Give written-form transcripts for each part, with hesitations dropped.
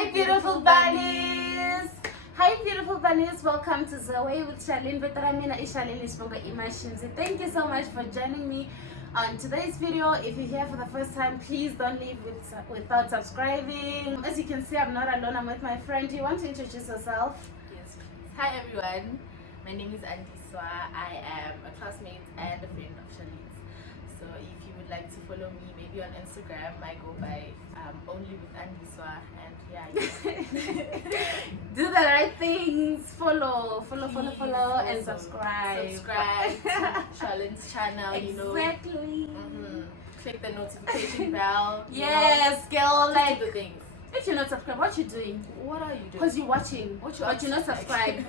Hi beautiful bunnies! Hi beautiful bunnies, welcome to The Way with Charlene. Thank you so much for joining me on today's video. If you're here for the first time, please don't leave without subscribing. As you can see, I'm not alone, I'm with my friend. Do you want to introduce yourself? Yes, please. Hi everyone, my name is Andiswa. I am a classmate and a friend of Charlene's. So if you would like to follow me, maybe on Instagram, I go by only with Andiswa, and yeah. Do the right things. Follow, and subscribe. Subscribe to Charlene's channel, you know. Exactly. Click the notification bell. Yes, girl. Like the things. if you're not subscribed, what you doing? What are you doing? Because you're watching, but you're not subscribed.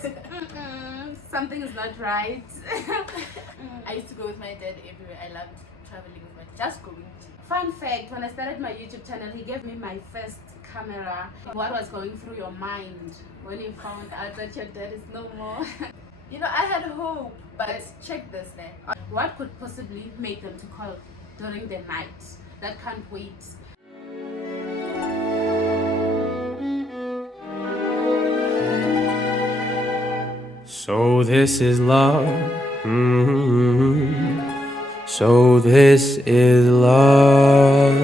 Something is not right. I used to go with my dad everywhere. I loved traveling with my dad. Just going to. Fun fact, when I started my YouTube channel, he gave me my first camera. What was going through your mind when you found out that your dad is no more? You know, I had hope, but check this now. What could possibly make them to call during the night? That can't wait. So this is love. So this is love.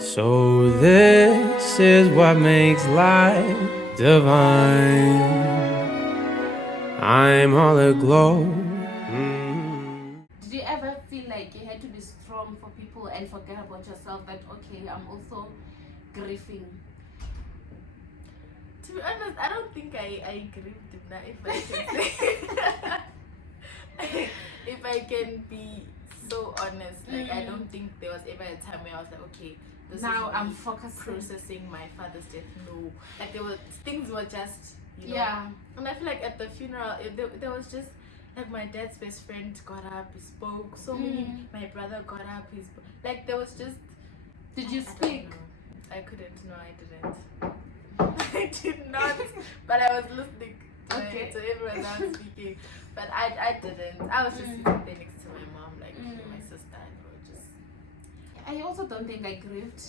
So this is what makes life divine. I'm all aglow. Did you ever feel like you had to be strong for people and forget about yourself? That okay, I'm also grieving. To be honest, I don't think I grieved enough, if I can say. If I can be so honest, like I don't think there was ever a time where I was like, okay, this Now is I'm me focusing. processing my father's death. No, like there were things were just, you know. Yeah. And I feel like at the funeral, there was just like my dad's best friend got up, he spoke. So many. My brother got up, he spoke. Like there was just. Did you I don't speak? know. I couldn't. No, I didn't. I did not, but I was listening to, to everyone else speaking. But I didn't. I was just sitting there next to my mom, like my sister, and we were just. I also don't think I grieved.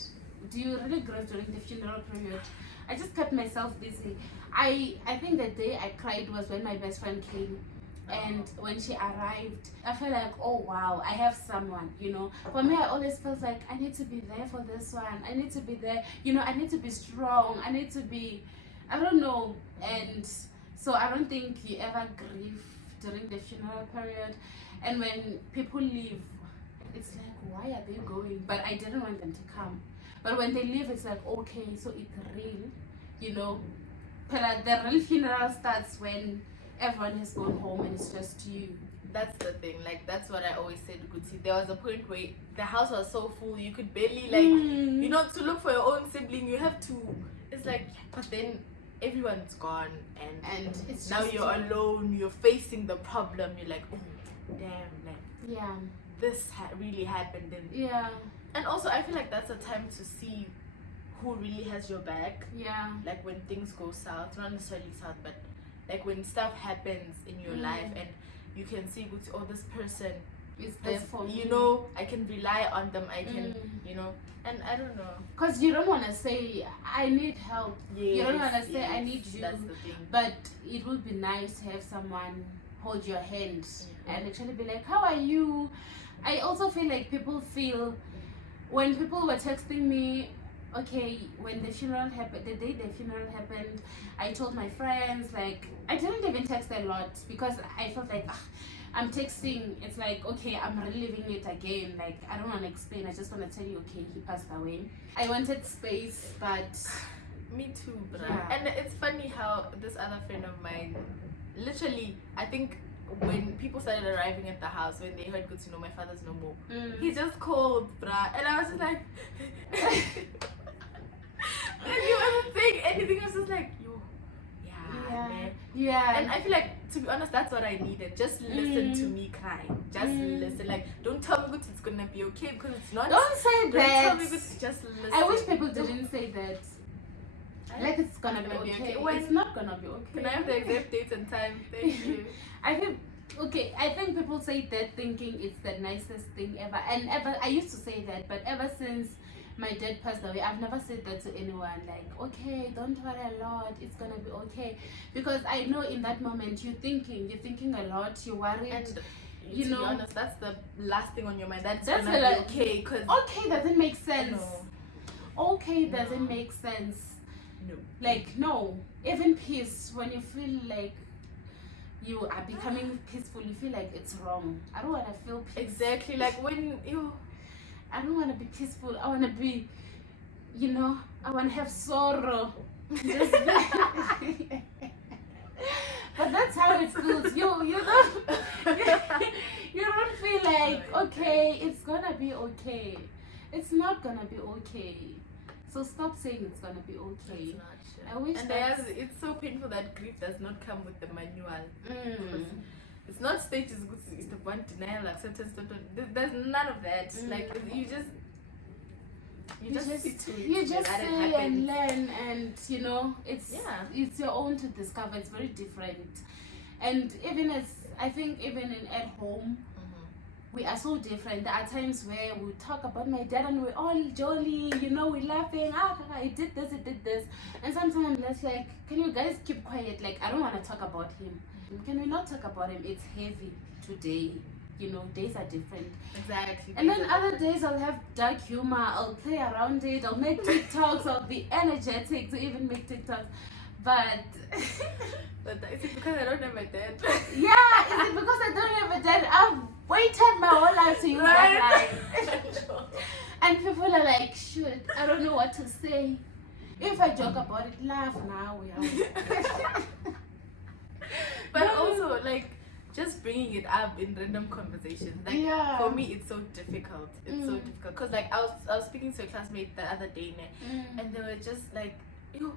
Do you really grieve during the funeral period? I just kept myself busy. I think the day I cried was when my best friend came. And when she arrived, I felt like, oh wow, I have someone, you know. For me, I always felt like I need to be there for this one. I need to be there, you know, I need to be strong. I need to be, I don't know. And so I don't think you ever grieve during the funeral period. And when people leave, it's like, why are they going? But I didn't want them to come. But when they leave, it's like, okay, so it's real, you know. But the real funeral starts when everyone has gone home and it's just you. That's the thing, like that's what I always said, Gucci. There was a point where the house was so full you could barely like you know, to look for your own sibling you have to, it's like, but then everyone's gone and it's now just you're alone, you're facing the problem, you're like, oh damn, like yeah, this really happened. And yeah, and also I feel like that's a time to see who really has your back. yeah, Like when things go south, not necessarily south, but like when stuff happens in your life and you can see, oh, this person is there for you know, I can rely on them, I can you know, and I don't know, because you don't want to say I need help. yes, You don't want to say I need you. that's the thing. But it would be nice to have someone hold your hand and actually be like, how are you? I also feel like people feel when people were texting me, okay, when the funeral happened, the day the funeral happened, I told my friends, like, I didn't even text a lot because I felt like, I'm texting, it's like, okay, I'm reliving it again. Like, I don't want to explain, I just want to tell you, okay, he passed away. I wanted space, but... Me too, bruh. Yeah. And it's funny how this other friend of mine, literally, I think when people started arriving at the house, when they heard, good to know my father's no more, he just called, bruh. And I was just like... And he wasn't saying anything. I was just like, yo, man. Yeah. And I feel like, to be honest, that's what I needed. Just listen to me cry. Just listen. Like, don't tell me it's gonna be okay, because it's not. Don't say Don't that. tell me just listen. I wish people didn't say that. Like it's gonna be okay. When? It's not gonna be okay. Can I have the exact date and time? Thank you. I think okay, I think people say that thinking it's the nicest thing ever. And ever I used to say that, but ever since my dad passed away, I've never said that to anyone. Like, okay, don't worry a lot. It's gonna be okay. Because I know in that moment you're thinking a lot. You're worried. And you to know, be honest, that's the last thing on your mind. That's That's gonna like- be okay. Cause okay doesn't make sense. no, Okay doesn't No. make sense. no. Like, no. Even peace, when you feel like you are becoming peaceful, you feel like it's wrong. I don't want to feel peace. Exactly. Like when you. I don't want to be peaceful. I want to be, I want to have sorrow. Just be- but that's how it feels. You don't you don't feel like, okay, it's gonna be okay. It's not gonna be okay. So stop saying it's gonna be okay. It's not sure. I wish And it's so painful that grief does not come with the manual. It's not stages, it's the one denial, acceptance. There's none of that. Like you just sit with you it, just let it say happen. and learn, and it's Yeah. it's your own to discover. It's very different. And even at home, we are so different. There are times where we talk about my dad and we're all jolly, we're laughing. I did this, and sometimes that's like, can you guys keep quiet? Like, I don't want to talk about him. Can we not talk about him? It's heavy today. Days are different. Exactly. And then other days I'll have dark humor, I'll play around it, I'll make TikToks, I'll be energetic to even make TikToks. But But is it because I don't have my dad? yeah, is it because I don't have a dad? I've waited my whole life to use that line. And people are like, shoot, I don't know what to say. If I joke about it, laugh now. But also, like, just bringing it up in random conversations, like, Yeah. for me, it's so difficult. It's so difficult because, like, I was speaking to a classmate the other day, and they were just like, "Yo,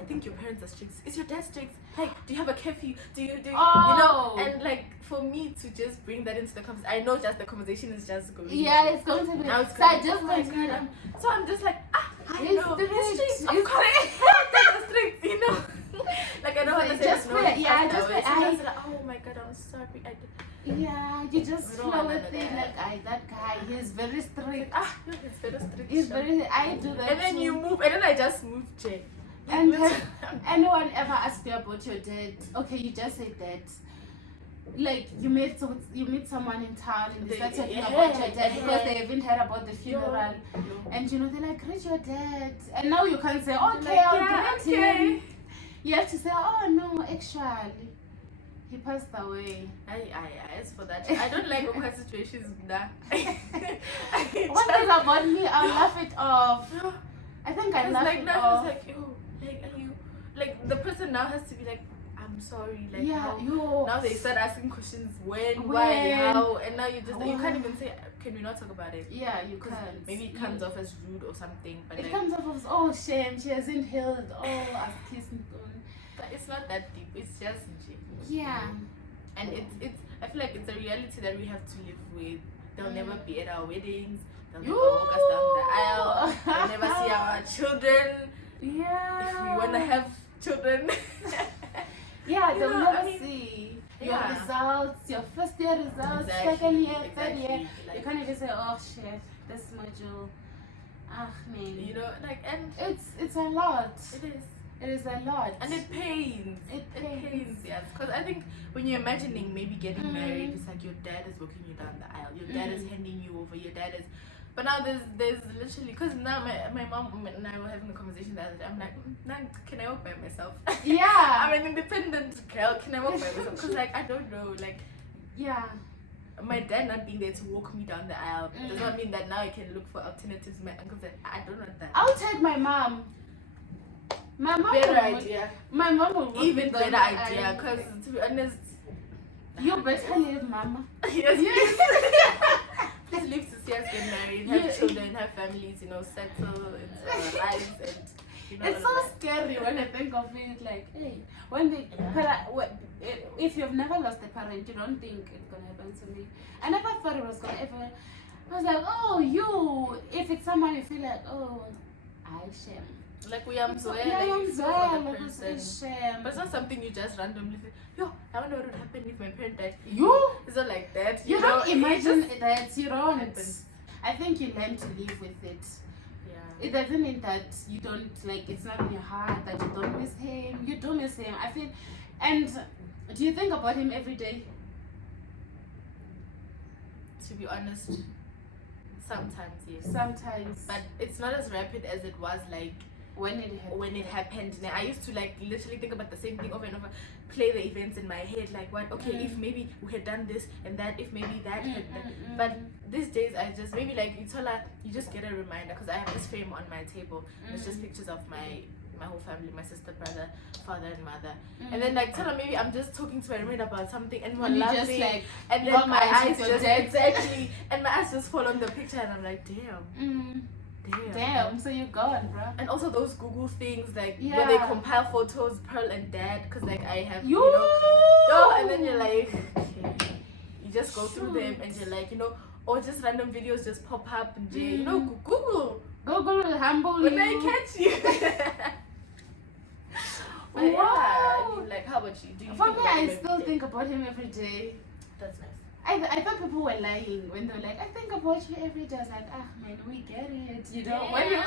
I think your parents are strict. Is your dad strict? Like, do you have a curfew? Do you Oh. And like, for me to just bring that into the conversation, I know just the conversation is just going. Yeah, it's going to be. Now it's So I going. just Oh my continue. God, so I'm just like, I He's know. strict. He's strict. He's Of course, that's strict. Like, I don't So want to just say play- no. yeah, that's just that way. play- So I- just like, oh my God, I'm sorry. Yeah, you just We don't flow want with none it. of that. Like, that guy, he's very strict. It's very strict. He's sure. very. I do that. And then too. you move, and then I just move, Jay. And have anyone ever asked you about your dad? Okay, you just said that. Like, you meet someone in town and they start talking about your dad because they haven't heard about the funeral. And they're like, greet your dad. And now you can't say, okay, like, I'll yeah, greet okay. him. You have to say, oh no, actually, he passed away. As for that, I don't like awkward situations. Nah. One thing about me, I'll laugh it off. I think I laugh like it now off. it's like, yo, like, are you, like, the person now has to be like, I'm sorry, like, Yeah, how? yo. Now they start asking questions, why, When? how, and now you How? can't even say, can we not talk about it? Yeah, you 'Cause can't. maybe it comes off as rude or something, but It like, comes off as, oh, shame, she hasn't healed. Oh, I've kissed me. but it's not that deep. It's just Yeah. and it's. I feel like it's a reality that we have to live with. They'll never be at our weddings. They'll never walk us down the aisle. They'll never see our children. Yeah. If we want to have children. Yeah, You they'll know, never I mean, see your yeah. results, your first year results, Exactly, second year, third exactly. year. You Like, can't even say, oh shit, this module. Ah, man. you know, like, and It's a lot. it is. It is a lot. And it pains. It pains. pains, yes. Because I think when you're imagining maybe getting Mm. married, it's like your dad is walking you down the aisle. Your dad is Mm. handing you over. Your dad is. But now there's literally, because now my mom and I were having a conversation the other day. I'm like, now can I walk by myself? Yeah. I'm an independent girl. Can I walk by myself? Because like I don't know, like Yeah. my dad not being there to walk me down the aisle does Mm. not mean that now I can look for alternatives. My uncle said, I don't want that. I'll take my mom. My mom Better will- idea. My mom will walk Even me down better the idea. aisle. Because to be honest, You better leave, mama. yes. Please live to see us get married, have Yeah. children, have families, settle into our lives, and It's all so of that. scary when I think of it. Like, hey, when the if you've never lost a parent, you don't think it's gonna happen to me. I never thought it was gonna ever. I was like, oh, if it's someone you feel like, oh, I shame. Like we are so Yeah, like I'm you feel for the like, person. it's a shame. But it's not something you just randomly say, yo, I wonder what would happen if my parent died. You It's not like that. you know? don't It imagine just that. You don't. happens. I think you learn to live with it. Yeah. it doesn't mean that you don't, like, it's not in your heart that you don't miss him. You do miss him, I feel. And do you think about him every day? To be honest, sometimes yes. Sometimes. But it's not as rapid as it was like when it happened. Now, I used to like literally think about the same thing over and over, play the events in my head, like what, okay, if maybe we had done this and that, if maybe that had done. But these days I just, maybe like you just get a reminder, because I have this frame on my table. It's just pictures of my whole family, my sister, brother, father and mother. And then like maybe I'm just talking to my roommate about something and we're laughing, just like, and then my eyes just exactly, and my eyes just fall on the picture and I'm like, damn, so you're gone, bro. And also those Google things, like Yeah. when they compile photos, Pearl and Dad, because like I have, You and then you're like, okay. You just go through them and you're like, or just random videos just pop up and Google will humble when you. I catch you. But yeah, I mean, like, how about you? Do you For think me, about I him every still day? think about him every day. That's nice. I thought people were lying when they were like, I think about you every day. I was like, man, we get it, When you...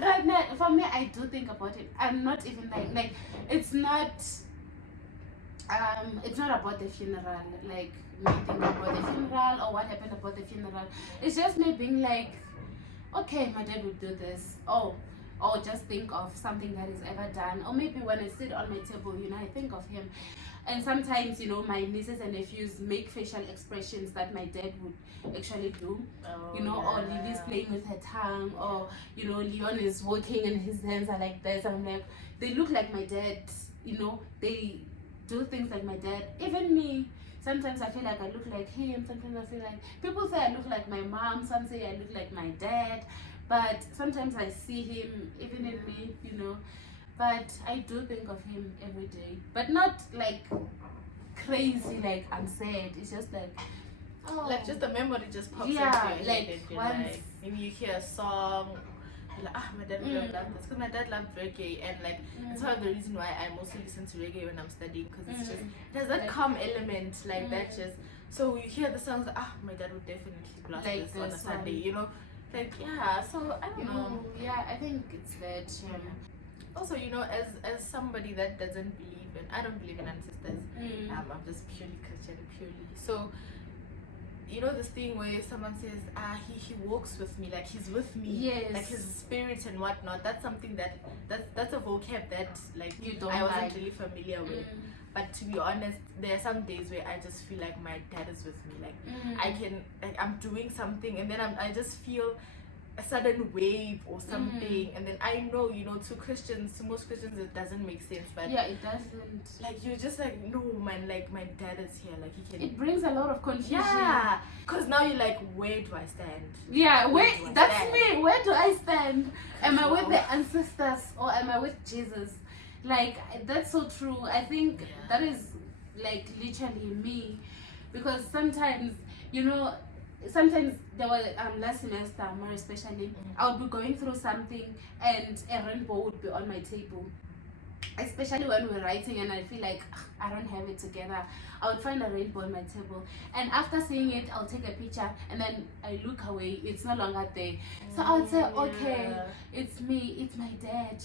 But no, for me, I do think about it. I'm not even like it's not about the funeral, like me thinking about the funeral or what happened about the funeral. It's just me being like, okay, my dad would do this, or just think of something that is ever done, or maybe when I sit on my table, I think of him. And sometimes, my nieces and nephews make facial expressions that my dad would actually do, or Lily's playing with her tongue, or, Leon is walking and his hands are like this. I'm like, they look like my dad, they do things like my dad. Even me, sometimes I feel like I look like him, sometimes I feel like, people say I look like my mom, some say I look like my dad, but sometimes I see him even in me, but I do think of him every day, but not like crazy, like I'm sad. It's just like, like just the memory just pops into your head, like and you're once, like, maybe you hear a song, you're like, my dad would have loved this, because my dad loved reggae, and like it's one of the reasons why I mostly listen to reggae when I'm studying, because it's just, it has that like, calm element, like that just, so you hear the songs, my dad would definitely blast like this on a this Sunday, like, yeah, so I don't know. Yeah, I think it's that. Also, as somebody that doesn't believe in, I don't believe in ancestors. I'm just purely Christian, purely. So, this thing where someone says, he walks with me, like he's with me, Yes. like his spirit and whatnot. That's something that's a vocab that like You don't I wasn't like. really familiar with. But to be honest, there are some days where I just feel like my dad is with me. Like I'm doing something, and then I just feel a sudden wave or something, and then I know, to most Christians it doesn't make sense, but Yeah, it doesn't. like you're just like, no man, like my dad is here, like he can. It brings a lot of confusion. Yeah, because now you're like, where do I stand? Yeah, Where do I that's stand? me. Where do I stand? Am I with Wow. the ancestors or am I with Jesus? Like, that's so true. I think that is like literally me, because sometimes, sometimes there was last semester, more especially, I would be going through something and a rainbow would be on my table. Especially when we're writing and I feel like I don't have it together, I would find a rainbow on my table, and after seeing it I'll take a picture and then I look away, it's no longer there. So I would say, okay, it's me, it's my dad,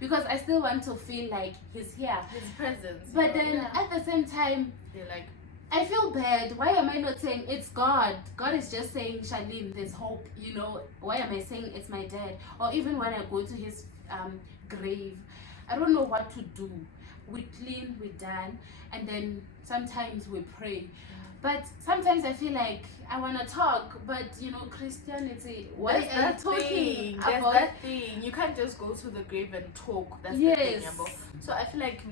because I still want to feel like he's here, His presence. but then at the same time you're like, I feel bad. Why am I not saying it's God? God is just saying, Charlene, there's hope, Why am I saying it's my dad? Or even when I go to his grave, I don't know what to do. We clean, we done, and then sometimes we pray. But sometimes I feel like I want to talk, but Christianity, what There's are you that talking thing. There's about? that thing. You can't just go to the grave and talk. That's the Yes. thing about. So I feel like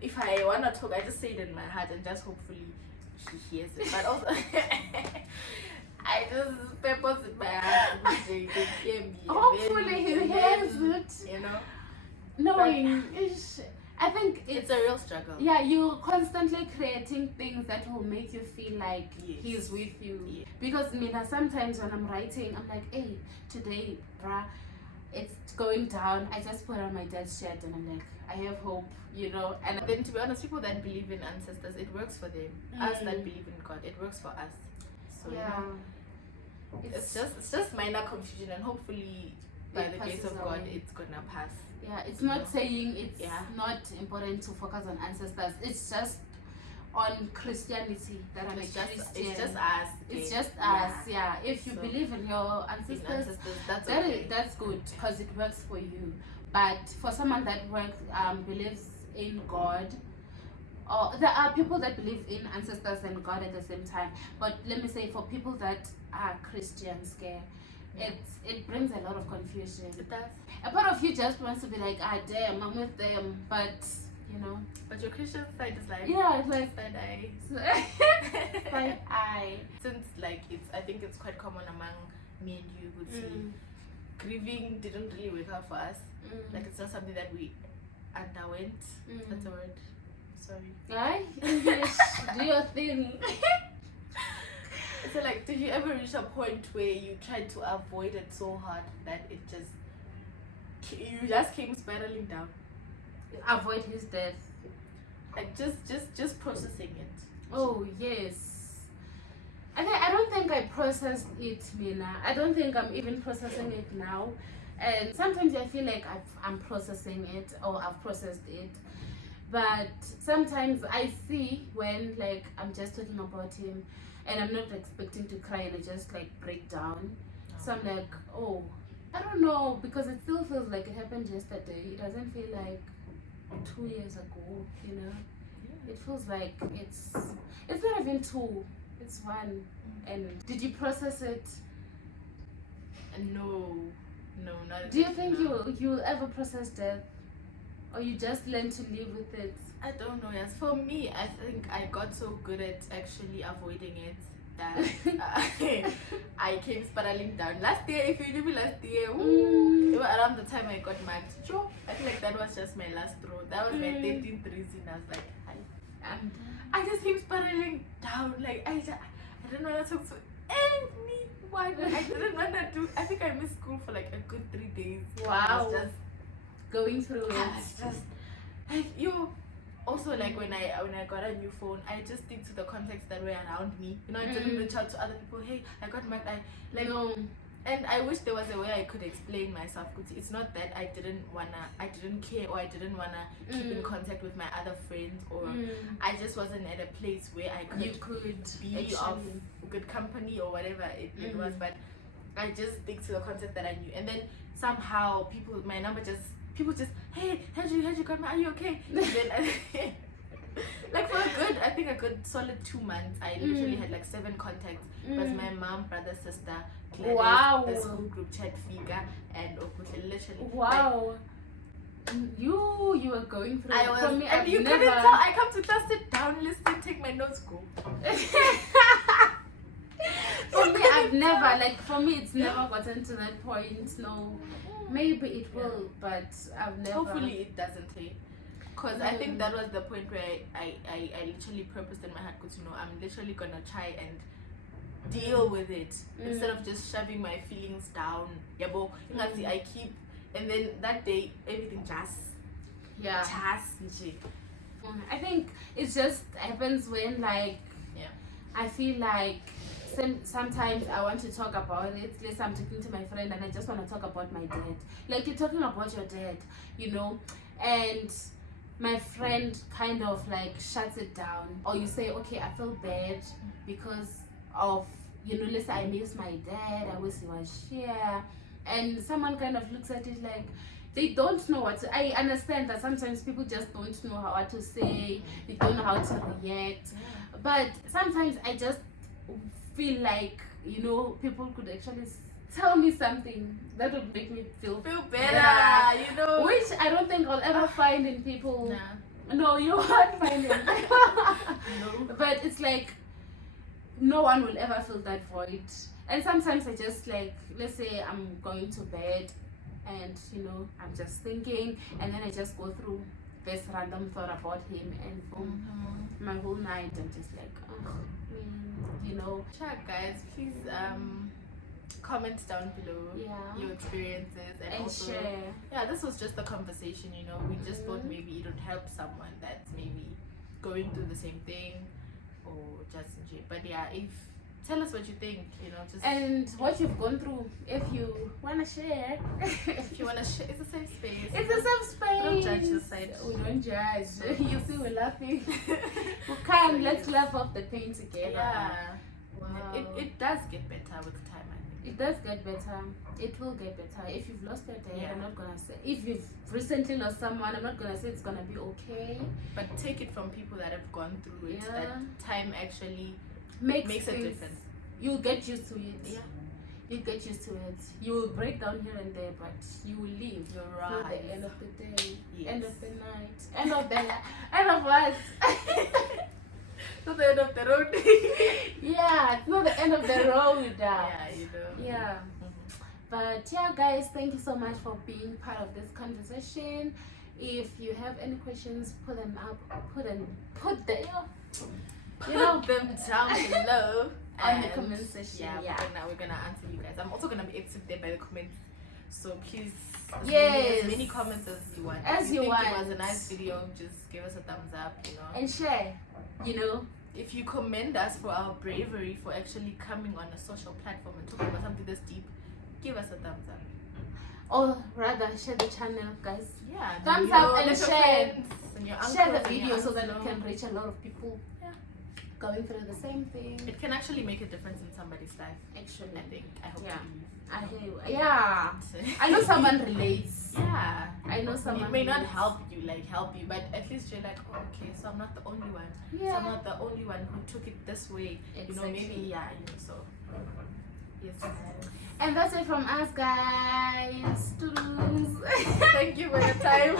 if I want to talk, I just say it in my heart and just hopefully he hears it. But also, I just purpose in my heart to they hear me. Hopefully he hears it. Knowing, I think It's a real struggle. yeah, you're constantly creating things that will make you feel like Yes. he's with you. Yeah. Because sometimes when I'm writing, I'm like, hey, today, bruh, it's going down. I just put on my dad's shirt and I'm like, I have hope, and then to be honest, people that believe in ancestors, it works for them. Us that believe in God, it works for us. So it's just minor confusion, and hopefully by It the grace passes of God away. it's gonna pass. Yeah, it's not No. saying it's Yeah. not important to focus on ancestors. It's just on Christianity that I'm It's a just Christian. it's just us. It's okay? just Yeah. us. Yeah. If you So, believe in your in ancestors, ancestors, that's okay. that's good because it works for you. But for someone that believes in God, or there are people that believe in ancestors and God at the same time. But let me say, for people that are Christians, it brings a lot of confusion. It does. A part of you just wants to be like, damn, I'm with them, but you know, But your Christian side is like, yeah, it's like side eye. side eye. Since like I think it's quite common among me and you would see grieving didn't really work out for us. Like it's not something that we underwent. That's a word. Sorry. Right? English, do your thing. So like, did you ever reach a point where you tried to avoid it so hard that it you just came spiraling down? Avoid his death. Like just processing it. Oh yes. I don't think I processed it, Mina. I don't think I'm even processing it now. And sometimes I feel like I'm processing it, or I've processed it. But sometimes I see when like I'm just talking about him and I'm not expecting to cry and I just like break down. So I'm like, oh, I don't know, because it still feels like it happened yesterday. It doesn't feel like 2 years ago, you know. It feels like it's not even 2, it's 1. And did you process it? No, not. Do you think you'll ever process death, or you just learn to live with it? I don't know. Yes, for me, I think I got so good at actually avoiding it that I came spiraling down. Last year, if you knew me last year, it was around the time I got married. Sure, I feel like that was just my last throw. That was my 13th reason. I was like, I just came spiraling down. Like I didn't want to talk to anyone. I didn't want to do. I think I missed school for like a good 3 days. Wow. I was just Going through I it. was just like you. Also, like when I got a new phone, I just stick to the contacts that were around me. You know, I didn't reach out to other people. Hey, I got married. No. And I wish there was a way I could explain myself. It's not that I didn't care, or I didn't wanna keep in contact with my other friends, or I just wasn't at a place where I could, be of good company or whatever it was. But I just stick to the contact that I knew, and then somehow people just, hey, had you got my, are you okay? And then like for I think a good solid 2 months, I literally had like 7 contacts. It was my mom, brother, sister, Gladys, Wow. the school group chat figure, and literally. Wow. You were going through. I was, For me, and I've you never... couldn't tell. I come to class, sit down, listen, take my notes, go. For me, I've never, like, for me, it's never gotten to that point. No, maybe it will, but I've never. Hopefully it doesn't take. Because I think that was the point where I literally purposed in my heart, because I'm literally gonna try and deal with it instead of just shoving my feelings down. Yeah, but I keep, and then that day everything just I think it just happens when I feel like sometimes I want to talk about it. Let's say I'm talking to my friend and I just want to talk about my dad. Like, you're talking about your dad, and my friend kind of like shuts it down, or you say, okay, I feel bad because of, let's say I miss my dad, I wish he was here, and someone kind of looks at it like they don't know what to. I understand that sometimes people just don't know what to say, they don't know how to react, but sometimes I just feel like people could actually tell me something that would make me feel better, which I don't think I'll ever find in people. Nah. No, you won't find it. No. But it's like no one will ever fill that void. And sometimes I just like, let's say I'm going to bed and I'm just thinking, and then I just go through this random thought about him, and for my whole night I'm just like, Chat, guys, please comment down below your experiences, and also share. This was just a conversation. We just thought maybe it would help someone that's maybe going through the same thing, or just in jail. But if tell us what you think. You know, just And what you've gone through. If you wanna share, if you wanna share, it's a safe space. it's a safe space. We don't judge your side. We don't judge. You see, we're laughing. We can. Let's laugh off the pain together. Yeah. Wow. It does get better with time, I think. It does get better. It will get better. If you've lost your dad, Yeah. I'm not gonna say. If you've recently lost someone, I'm not gonna say it's gonna be okay. But take it from people that have gone through it. Yeah. That time actually Makes makes a things- difference. You'll get used to it. Yeah. You get used to it. You will break down here and there, but you will leave. You're Till right. the end of the day, Yes. end of the night, end of the end of what? To the end of the road. Yeah, it's not the end of the road. Yeah, you know. Yeah. But yeah, guys, thank you so much for being part of this conversation. If you have any questions, put them up. Put there. Put them down below On the and comment section, Yeah, yeah. we're gonna answer you guys. I'm also gonna be active there by the comments. So please, Yes. as many comments as you want. As If you think it want. was a nice video, just give us a thumbs up. You know. And share. You know. If you commend us for our bravery for actually coming on a social platform and talking about something this deep, give us a thumbs up. Or rather, share the channel, guys. Yeah. Thumbs your up and little share. friends and your Share the uncles and your video so aunts that know. it can reach a lot of people. Yeah. Going through the same thing. It can actually make a difference in somebody's life. Actually. I think. I hope Yeah. to believe. I hear you. Yeah. So- I know someone relates. Yeah. I know someone. It may not relates. help you, but at least you're like, oh, okay, so I'm not the only one. So Yeah. I'm not the only one who took it this way. You know, maybe, Exactly. yeah, you know, so. Yes. And that's it from us, guys. Toodles. Thank you for your time.